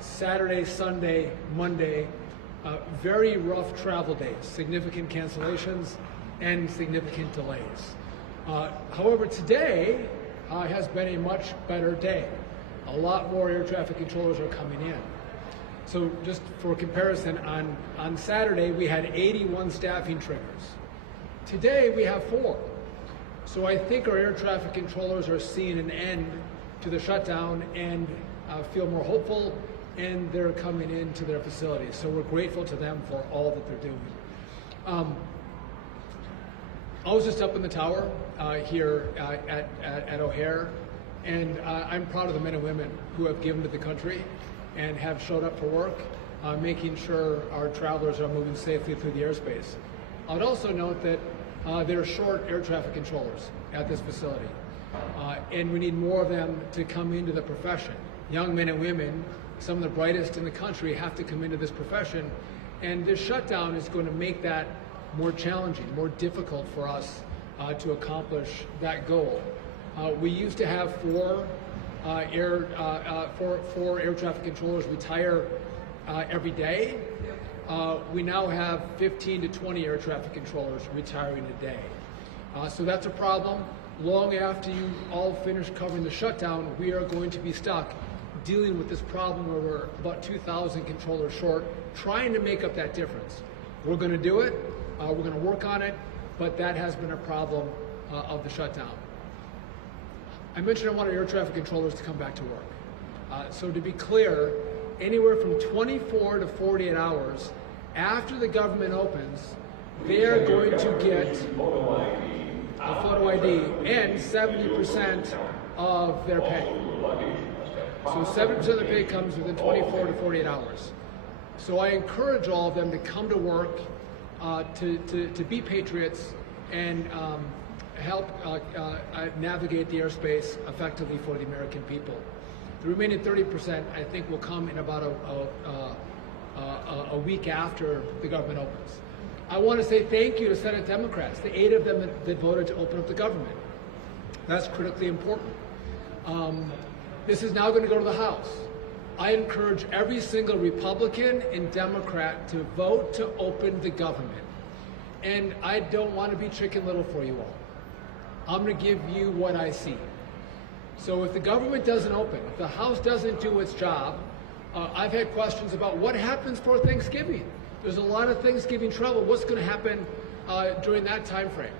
Saturday, Sunday, Monday, very rough travel days, significant cancellations and significant delays. However, today has been a much better day. A lot more air traffic controllers are coming in. So just for comparison, on Saturday we had 81 staffing triggers. Today we have 4. So I think our air traffic controllers are seeing an end to the shutdown and feel more hopeful, and they're coming into their facilities. So we're grateful to them for all that they're doing. I was just up in the tower here at O'Hare, and I'm proud of the men and women who have given to the country and have showed up for work, making sure our travelers are moving safely through the airspace. I'd also note that there are short air traffic controllers at this facility, and we need more of them to come into the profession. Young men and women, some of the brightest in the country, have to come into this profession, and this shutdown is going to make that more challenging, more difficult for us to accomplish that goal. We used to have 4 air traffic controllers retire every day. We now have 15 to 20 air traffic controllers retiring a day. So that's a problem. Long after you all finish covering the shutdown, we are going to be stuck dealing with this problem where we're about 2,000 controllers short, trying to make up that difference. We're going to do it. We're going to work on it, but that has been a problem of the shutdown. I mentioned I wanted air traffic controllers to come back to work. So to be clear, anywhere from 24 to 48 hours after the government opens, they are going to get a photo ID and 70% of their pay. So 70% of their pay comes within 24 to 48 hours. So I encourage all of them to come to work, to be patriots and help navigate the airspace effectively for the American people. The remaining 30%, I think, will come in about a week after the government opens. I want to say thank you to Senate Democrats, the 8 of them that voted to open up the government. That's critically important. This is now going to go to the House. I encourage every single Republican and Democrat to vote to open the government. And I don't want to be Chicken Little for you all. I'm going to give you what I see. So if the government doesn't open, if the House doesn't do its job, I've had questions about what happens for Thanksgiving. There's a lot of Thanksgiving trouble. What's going to happen during that time frame?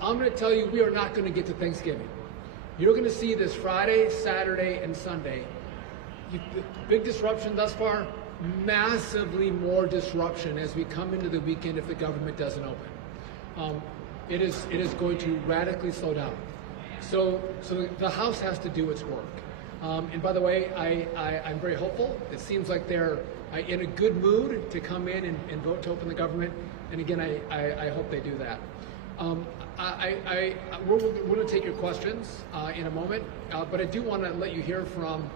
I'm going to tell you we are not going to get to Thanksgiving. You're going to see this Friday, Saturday, and Sunday. Big disruption thus far, massively more disruption as we come into the weekend if the government doesn't open. It is going to radically slow down. So the House has to do its work. And by the way, I'm very hopeful. It seems like they're in a good mood to come in and vote to open the government. And again, I hope they do that. We're going to take your questions in a moment, but I do want to let you hear from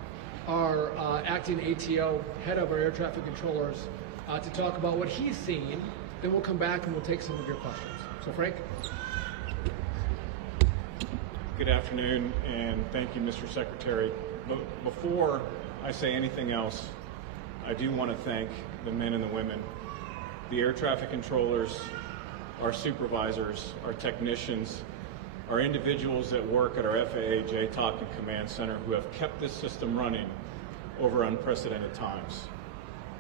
our acting ATO, head of our air traffic controllers, to talk about what he's seen. Then we'll come back and we'll take some of your questions. So Frank? Good afternoon, and thank you, Mr. Secretary. Before I say anything else, I do want to thank the men and the women, the air traffic controllers, our supervisors, our technicians, our individuals that work at our FAA JTOC and Command Center who have kept this system running over unprecedented times.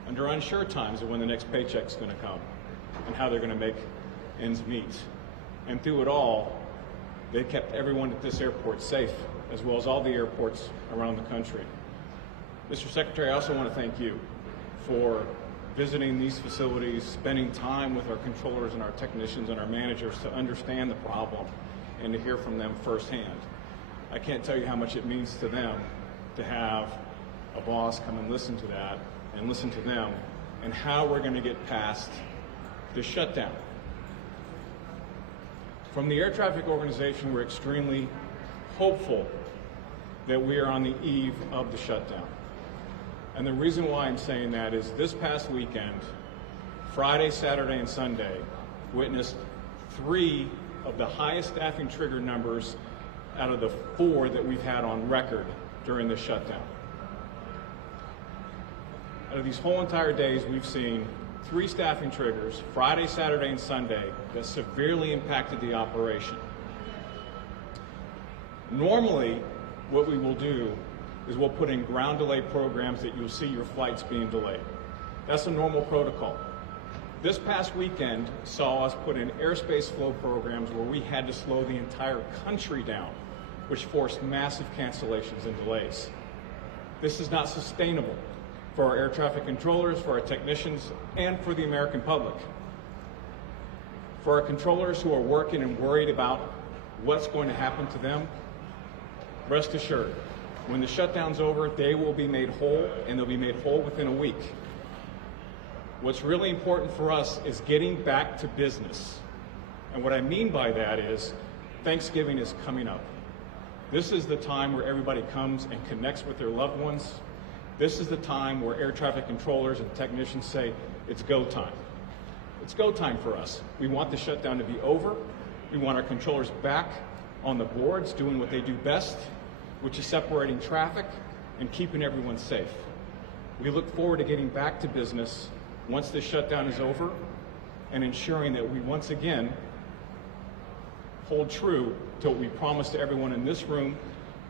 Under unsure times of when the next paycheck's going to come and how they're going to make ends meet. And through it all, they kept everyone at this airport safe, as well as all the airports around the country. Mr. Secretary, I also want to thank you for visiting these facilities, spending time with our controllers and our technicians and our managers to understand the problem and to hear from them firsthand. I can't tell you how much it means to them to have a boss come and listen to that and listen to them and how we're going to get past the shutdown. From the air traffic organization, we're extremely hopeful that we are on the eve of the shutdown. And the reason why I'm saying that is this past weekend, Friday, Saturday, and Sunday, witnessed 3 of the highest staffing trigger numbers out of the 4 that we've had on record during the shutdown. Out of these whole entire days, we've seen 3 staffing triggers, Friday, Saturday, and Sunday, that severely impacted the operation. Normally, what we will do is we'll put in ground delay programs that you'll see your flights being delayed. That's a normal protocol. This past weekend saw us put in airspace flow programs where we had to slow the entire country down, which forced massive cancellations and delays. This is not sustainable for our air traffic controllers, for our technicians, and for the American public. For our controllers who are working and worried about what's going to happen to them, rest assured, when the shutdown's over, they will be made whole, and they'll be made whole within a week. What's really important for us is getting back to business. And what I mean by that is Thanksgiving is coming up. This is the time where everybody comes and connects with their loved ones. This is the time where air traffic controllers and technicians say, it's go time. It's go time for us. We want the shutdown to be over. We want our controllers back on the boards doing what they do best, which is separating traffic and keeping everyone safe. We look forward to getting back to business once this shutdown is over and ensuring that we once again hold true to what we promised to everyone in this room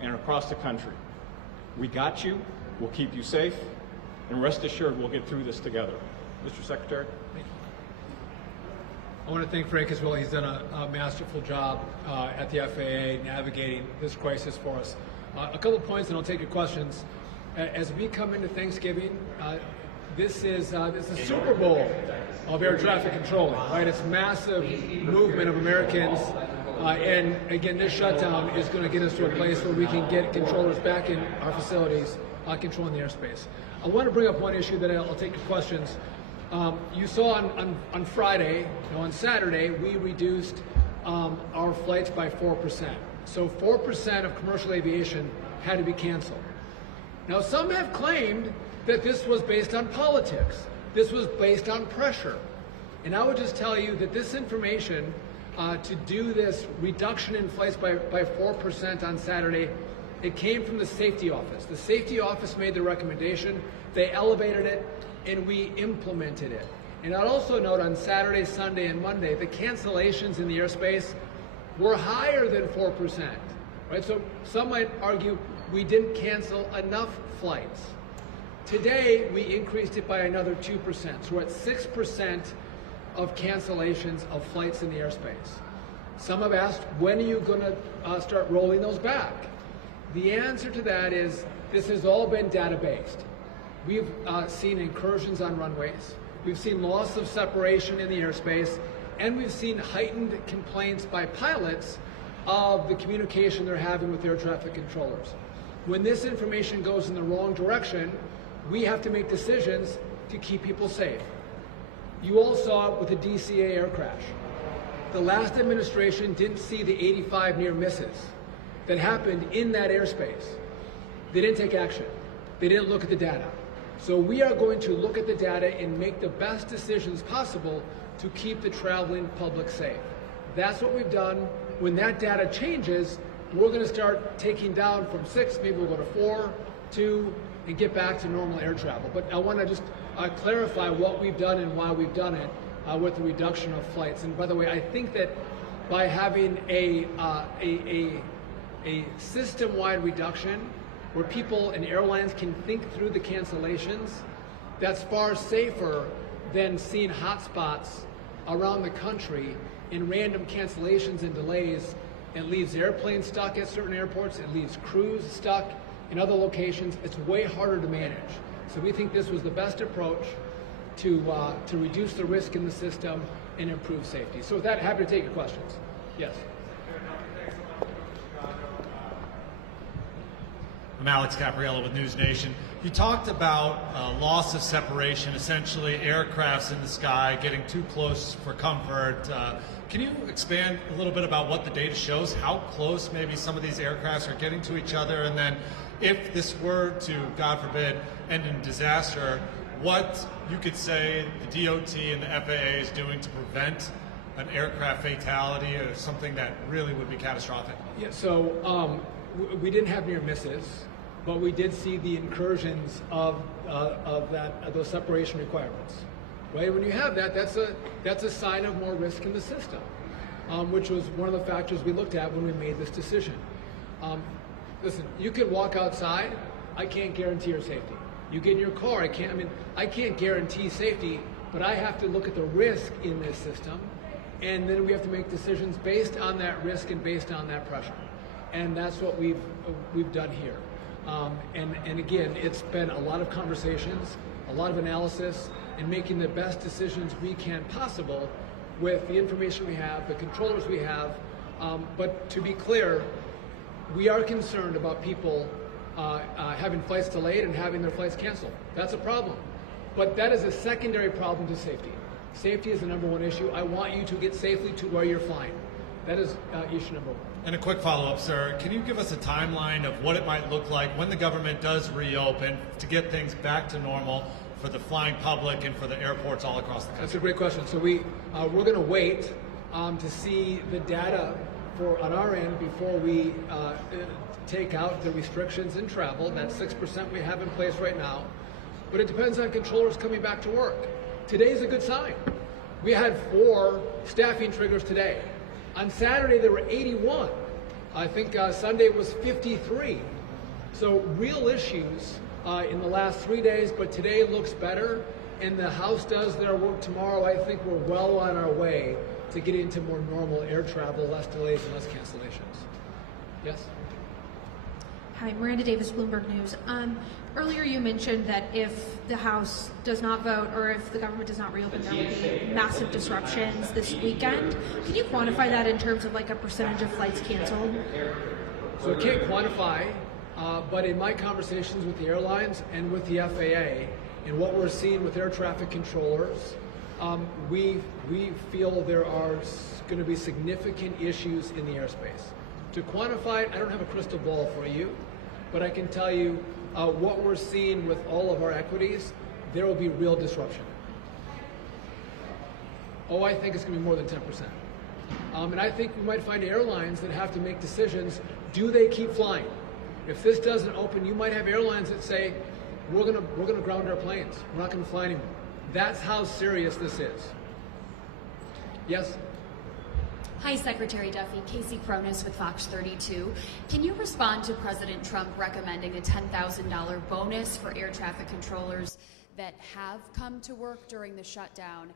and across the country. We got you, we'll keep you safe, and rest assured we'll get through this together. Mr. Secretary. Thank you. I want to thank Frank as well. He's done a masterful job at the FAA navigating this crisis for us. A couple of points and I'll take your questions. As we come into Thanksgiving, this is the Super Bowl of air traffic controlling, right? It's massive movement of Americans. And again, this shutdown is going to get us to a place where we can get controllers back in our facilities controlling the airspace. I want to bring up one issue that I'll take your questions. You saw on Friday, on Saturday, we reduced our flights by 4%. So 4% of commercial aviation had to be canceled. Now, some have claimed that this was based on politics. This was based on pressure. And I would just tell you that this information to do this reduction in flights by 4% on Saturday, it came from the safety office. The safety office made the recommendation, they elevated it, and we implemented it. And I'd also note on Saturday, Sunday, and Monday, the cancellations in the airspace were higher than 4%. Right? So some might argue we didn't cancel enough flights. Today, we increased it by another 2%. So we're at 6% of cancellations of flights in the airspace. Some have asked, when are you going to start rolling those back? The answer to that is, this has all been data-based. We've seen incursions on runways, we've seen loss of separation in the airspace, and we've seen heightened complaints by pilots of the communication they're having with air traffic controllers. When this information goes in the wrong direction, we have to make decisions to keep people safe. You all saw it with the DCA air crash. The last administration didn't see the 85 near misses that happened in that airspace. They didn't take action. They didn't look at the data. So we are going to look at the data and make the best decisions possible to keep the traveling public safe. That's what we've done. When that data changes, we're going to start taking down from 6, maybe we'll go to 4, 2, and get back to normal air travel. But I want to just clarify what we've done and why we've done it with the reduction of flights. And by the way, I think that by having a system-wide reduction where people and airlines can think through the cancellations, that's far safer than seeing hotspots around the country in random cancellations and delays. It leaves airplanes stuck at certain airports, it leaves crews stuck in other locations. It's way harder to manage. So we think this was the best approach to reduce the risk in the system and improve safety. So with that, happy to take your questions. Yes. I'm Alex Capriello with News Nation. You talked about loss of separation, essentially aircrafts in the sky getting too close for comfort. Can you expand a little bit about what the data shows, how close maybe some of these aircrafts are getting to each other, and then if this were to, God forbid, end in disaster, what you could say the DOT and the FAA is doing to prevent an aircraft fatality or something that really would be catastrophic? Yeah, so we didn't have near misses. but we did see the incursions of those separation requirements. Right? When you have that, that's a sign of more risk in the system, which was one of the factors we looked at when we made this decision. Listen, you can walk outside. I can't guarantee your safety. You get in your car. I can't guarantee safety, but I have to look at the risk in this system, and then we have to make decisions based on that risk and based on that pressure. And that's what we've done here. And again, it's been a lot of conversations, a lot of analysis, and making the best decisions we can possible with the information we have, the controllers we have. But to be clear, we are concerned about people having flights delayed and having their flights canceled. That's a problem. But that is a secondary problem to safety. Safety is the number one issue. I want you to get safely to where you're flying. That is issue number one. And a quick follow-up, sir. Can you give us a timeline of what it might look like when the government does reopen to get things back to normal for the flying public and for the airports all across the country? That's a great question. So we're going to wait to see the data on our end before we take out the restrictions in travel. That 6% we have in place right now. But it depends on controllers coming back to work. Today's a good sign. We had 4 staffing triggers today. On Saturday, there were 81. I think Sunday was 53. So real issues in the last 3 days, but today looks better. And the House does their work tomorrow. I think we're well on our way to getting to more normal air travel, less delays and less cancellations. Yes? Hi, Miranda Davis, Bloomberg News. Earlier you mentioned that if the House does not vote or if the government does not reopen, there will be massive disruptions this weekend. Can you quantify that in terms of like a percentage of flights canceled? So I can't quantify, but in my conversations with the airlines and with the FAA and what we're seeing with air traffic controllers, we feel there are going to be significant issues in the airspace. To quantify it, I don't have a crystal ball for you, but I can tell you what we're seeing with all of our equities, there will be real disruption. Oh, I think it's going to be more than 10%. And I think we might find airlines that have to make decisions. Do they keep flying? If this doesn't open, you might have airlines that say, we're going to ground our planes. We're not going to fly anymore. That's how serious this is. Yes? Hi, Secretary Duffy. Casey Cronus with Fox 32. Can you respond to President Trump recommending a $10,000 bonus for air traffic controllers that have come to work during the shutdown?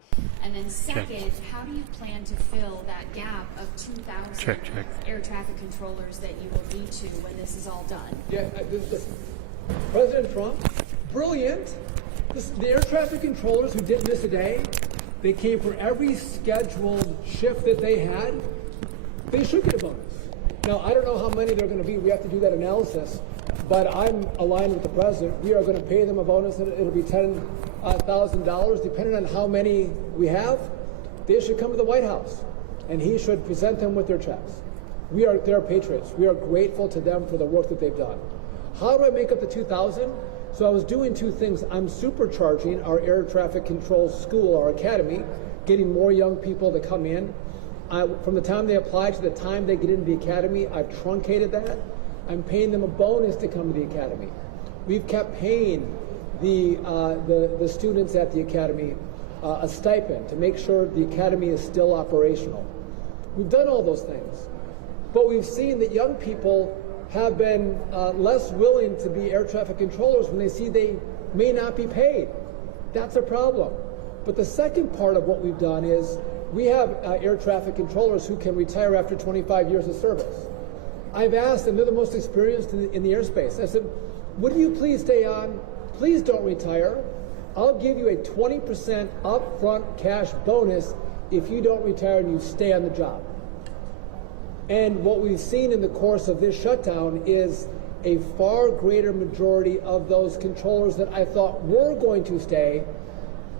And then second, how do you plan to fill that gap of 2,000 air traffic controllers that you will need to when this is all done? Yeah, President Trump, brilliant. The air traffic controllers who didn't miss a day, they came for every scheduled shift that they had. They should get a bonus. Now, I don't know how many there are going to be. We have to do that analysis. But I'm aligned with the president. We are going to pay them a bonus. It'll be $10,000, depending on how many we have. They should come to the White House, and he should present them with their checks. They're patriots. We are grateful to them for the work that they've done. How do I make up the 2,000? So I was doing 2 things. I'm supercharging our air traffic control school, our academy, getting more young people to come in. From the time they apply to the time they get into the academy, I've truncated that. I'm paying them a bonus to come to the academy. We've kept paying the students at the academy a stipend to make sure the academy is still operational. We've done all those things, but we've seen that young people have been less willing to be air traffic controllers when they see they may not be paid. That's a problem. But the second part of what we've done is we have air traffic controllers who can retire after 25 years of service. I've asked, and they're the most experienced in the airspace, I said, would you please stay on? Please don't retire. I'll give you a 20% upfront cash bonus if you don't retire and you stay on the job. And what we've seen in the course of this shutdown is a far greater majority of those controllers that I thought were going to stay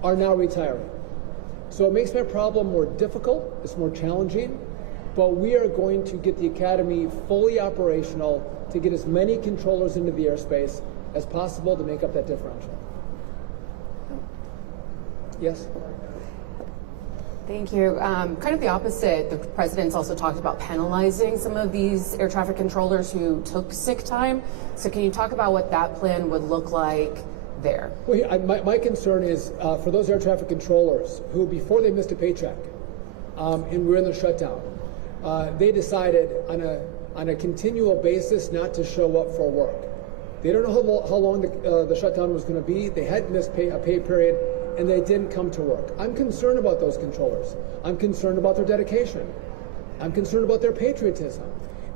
are now retiring. So it makes my problem more difficult, it's more challenging, but we are going to get the academy fully operational to get as many controllers into the airspace as possible to make up that differential. Yes? Thank you. Kind of the opposite. The president's also talked about penalizing some of these air traffic controllers who took sick time. So can you talk about what that plan would look like there? Well, my concern is for those air traffic controllers who, before they missed a paycheck and were in the shutdown, they decided on a continual basis not to show up for work. They don't know how long the shutdown was going to be. They hadn't missed a pay period, and they didn't come to work. I'm concerned about those controllers. I'm concerned about their dedication. I'm concerned about their patriotism.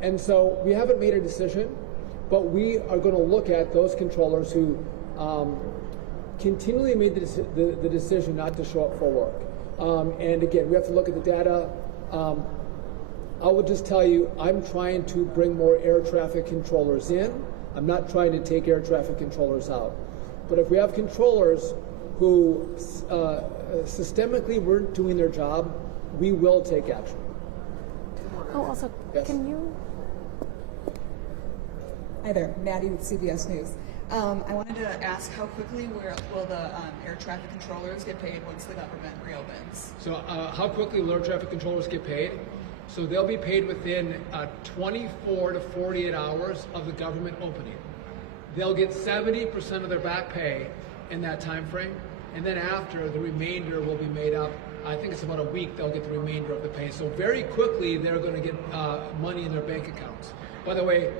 And so we haven't made a decision, but we are going to look at those controllers who continually made the decision not to show up for work. And again, we have to look at the data. I will just tell you, I'm trying to bring more air traffic controllers in. I'm not trying to take air traffic controllers out. But if we have controllers who systemically weren't doing their job, we will take action. Oh, also, Yes. can you? Hi there, Maddie with CBS News. I wanted to ask how quickly will the air traffic controllers get paid once the government reopens? So how quickly will air traffic controllers get paid? So they'll be paid within 24 to 48 hours of the government opening. They'll get 70% of their back pay in that time frame, and then after, the remainder will be made up. I think it's about a week they'll get the remainder of the pay. So very quickly they're going to get money in their bank accounts. By the way,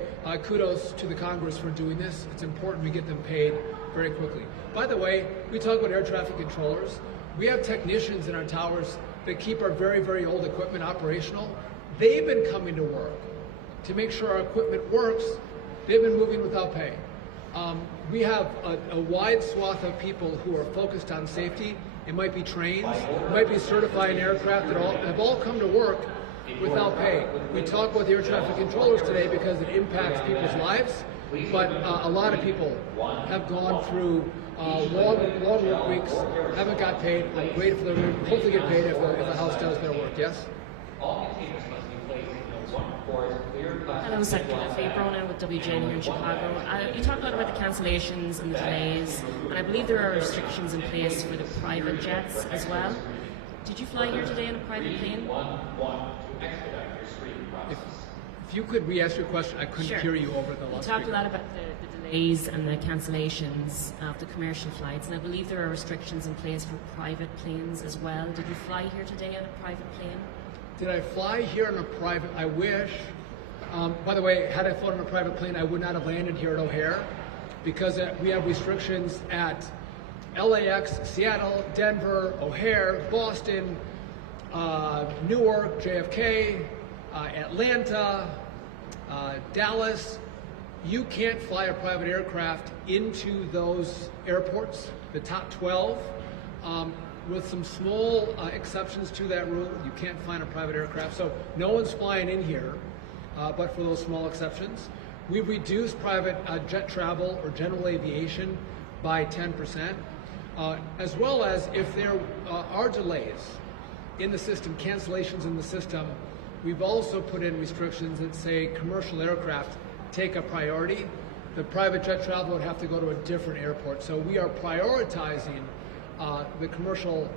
kudos to the Congress for doing this. It's important we get them paid very quickly. By the way, we talk about air traffic controllers. We have technicians in our towers that keep our very, very old equipment operational. They've been coming to work to make sure our equipment works. They've been moving without pay. We have a wide swath of people who are focused on safety. It might be trains, it might be certifying aircraft that have all come to work without pay. We talk about the air traffic controllers today because it impacts people's lives, but a lot of people have gone through long work weeks, haven't got paid. I'm grateful for them. Hopefully get paid if the House does their work. Yes? Hello, Secretary Duffy. Bronan with WJ here in Chicago. You talked a lot about the cancellations and the delays, and I believe there are restrictions in place for the private jets as well. Did you fly here today in a private plane? If you could re-ask your question, I couldn't Sure. hear you over the last. You talked a lot about the delays and the cancellations of the commercial flights, and I believe there are restrictions in place for private planes as well. Did you fly here today on a private plane? Did I fly here on a private? I wish. By the way, had I flown on a private plane, I would not have landed here at O'Hare because we have restrictions at LAX, Seattle, Denver, O'Hare, Boston, Newark, JFK, Atlanta, Dallas. You can't fly a private aircraft into those airports, the top 12. With some small exceptions to that rule, you can't fly in a private aircraft. So no one's flying in here, but for those small exceptions. We've reduced private jet travel or general aviation by 10%, as well as if there are delays in the system, cancellations in the system, we've also put in restrictions that say commercial aircraft take a priority. The private jet travel would have to go to a different airport. So we are prioritizing the commercial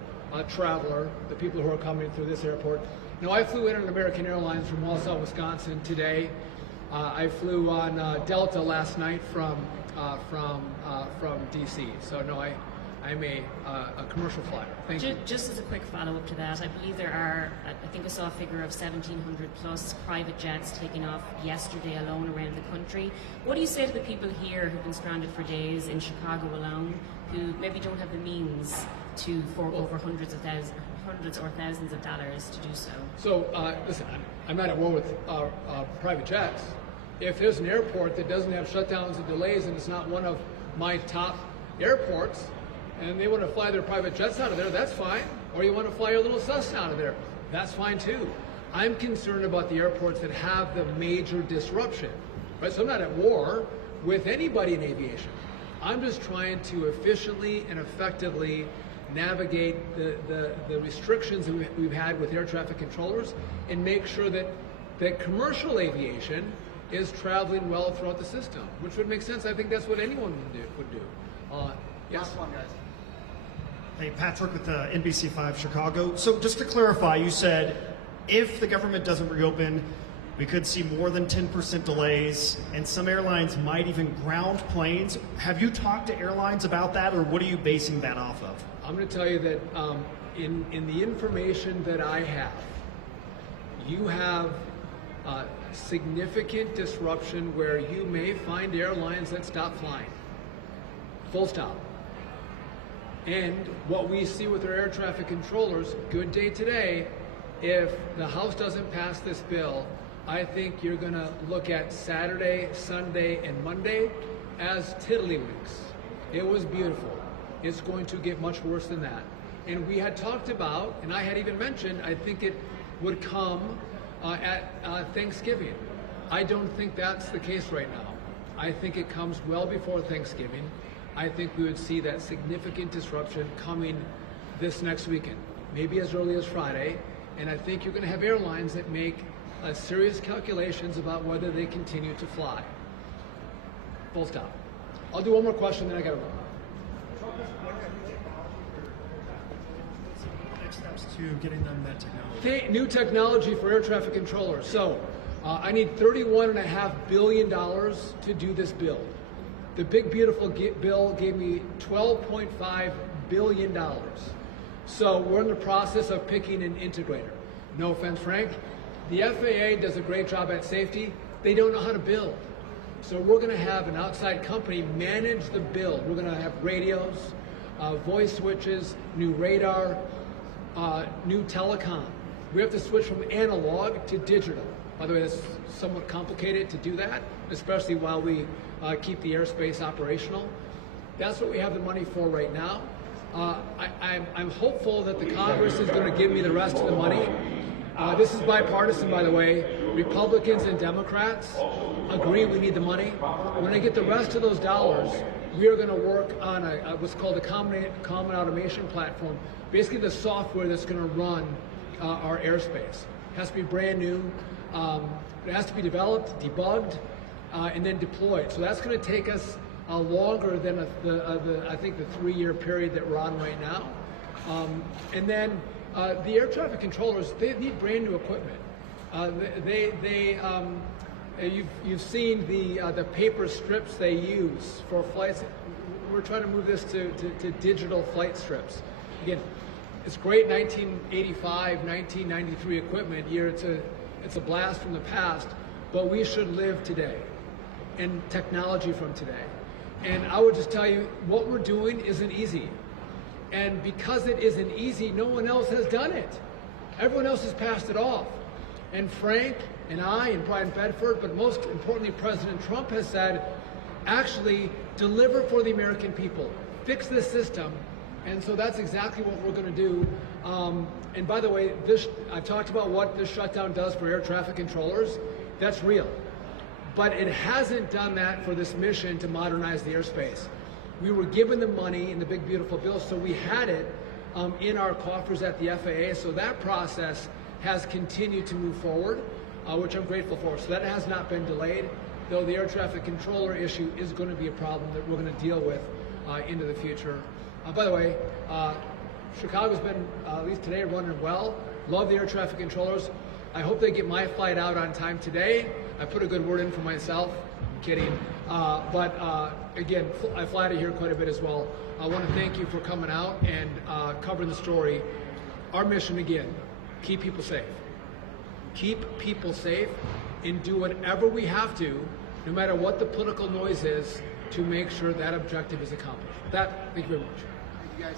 traveler, the people who are coming through this airport. Now, I flew in on American Airlines from Wausau, Wisconsin today. I flew on Delta last night from DC. So no, I'm a commercial flyer. Thank you. Just as a quick follow-up to that, I believe there are, I think I saw a figure of 1,700 plus private jets taking off yesterday alone around the country. What do you say to the people here who've been stranded for days in Chicago alone, who maybe don't have the means to fork over hundreds or thousands of dollars to do so? So listen, I'm not at war with private jets. If there's an airport that doesn't have shutdowns and delays and it's not one of my top airports, and they want to fly their private jets out of there, that's fine. Or you want to fly your little Cessna out of there, that's fine too. I'm concerned about the airports that have the major disruption. Right? So I'm not at war with anybody in aviation. I'm just trying to efficiently and effectively navigate the restrictions that we've had with air traffic controllers and make sure that commercial aviation is traveling well throughout the system, which would make sense. I think that's what anyone would do. Yes? Last one, guys. Hey, Patrick with NBC5 Chicago. So just to clarify, you said if the government doesn't reopen, we could see more than 10% delays, and some airlines might even ground planes. Have you talked to airlines about that, or what are you basing that off of? I'm going to tell you that in the information that I have, you have significant disruption where you may find airlines that stop flying. Full stop. And what we see with our air traffic controllers, good day today, if the House doesn't pass this bill, I think you're going to look at Saturday, Sunday, and Monday as tiddlywinks. It was beautiful. It's going to get much worse than that. And we had talked about, and I had even mentioned, I think it would come at Thanksgiving. I don't think that's the case right now. I think it comes well before Thanksgiving. I think we would see that significant disruption coming this next weekend, maybe as early as Friday. And I think you're going to have airlines that make serious calculations about whether they continue to fly. Full stop. I'll do one more question, then I got to run. Next steps to getting them that technology. New technology for air traffic controllers. So I need $31.5 billion to do this build. The big beautiful bill gave me $12.5 billion. So we're in the process of picking an integrator. No offense, Frank. The FAA does a great job at safety. They don't know how to build. So we're going to have an outside company manage the build. We're going to have radios, voice switches, new radar, new telecom. We have to switch from analog to digital. By the way, it's somewhat complicated to do that, especially while we keep the airspace operational. That's what we have the money for right now. I'm hopeful that the Congress is going to give me the rest of the money. This is bipartisan, by the way. Republicans and Democrats agree we need the money. When I get the rest of those dollars, we are going to work on what's called a common automation platform, basically the software that's going to run our airspace. It has to be brand new. It has to be developed, debugged, and then deployed. So that's going to take us longer than I think the 3-year period that we're on right now. And then the air traffic controllers, they need brand new equipment. You've seen the paper strips they use for flights. We're trying to move this to digital flight strips. Again, it's great 1985, 1993 equipment. It's a blast from the past, but we should live today and technology from today. And I would just tell you, what we're doing isn't easy. And because it isn't easy, no one else has done it. Everyone else has passed it off. And Frank and I and Brian Bedford, but most importantly, President Trump has said, actually deliver for the American people, fix this system. And so that's exactly what we're going to do. And by the way, I've talked about what this shutdown does for air traffic controllers. That's real. But it hasn't done that for this mission to modernize the airspace. We were given the money in the big beautiful bill, so we had it in our coffers at the FAA. So that process has continued to move forward, which I'm grateful for. So that has not been delayed, though the air traffic controller issue is going to be a problem that we're going to deal with into the future. By the way, Chicago's been, at least today, running well. Love the air traffic controllers. I hope they get my flight out on time today. I put a good word in for myself. I'm kidding. But again, I fly to here quite a bit as well. I want to thank you for coming out and covering the story. Our mission, again, keep people safe. Keep people safe and do whatever we have to, no matter what the political noise is, to make sure that objective is accomplished. With that, thank you very much. Thank you guys.